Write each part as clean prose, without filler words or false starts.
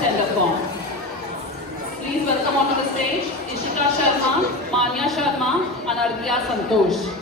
tender form. Please welcome onto the stage Ishika Sharma, Manya Sharma, and Arghya Santosh.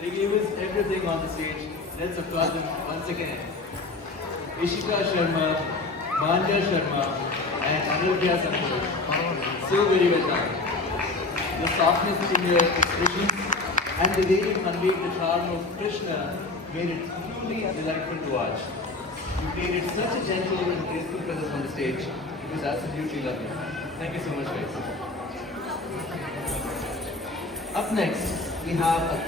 They gave us everything on the stage. Let's applaud them once again. Ishika Sharma, Manya Sharma, and Anurgya Santosh. So very well done. The softness in your expressions and the way you conveyed the charm of Krishna made it truly delightful to watch. You played it such a gentle and graceful presence on the stage. It was absolutely lovely. Thank you so much, guys. Up next, we have a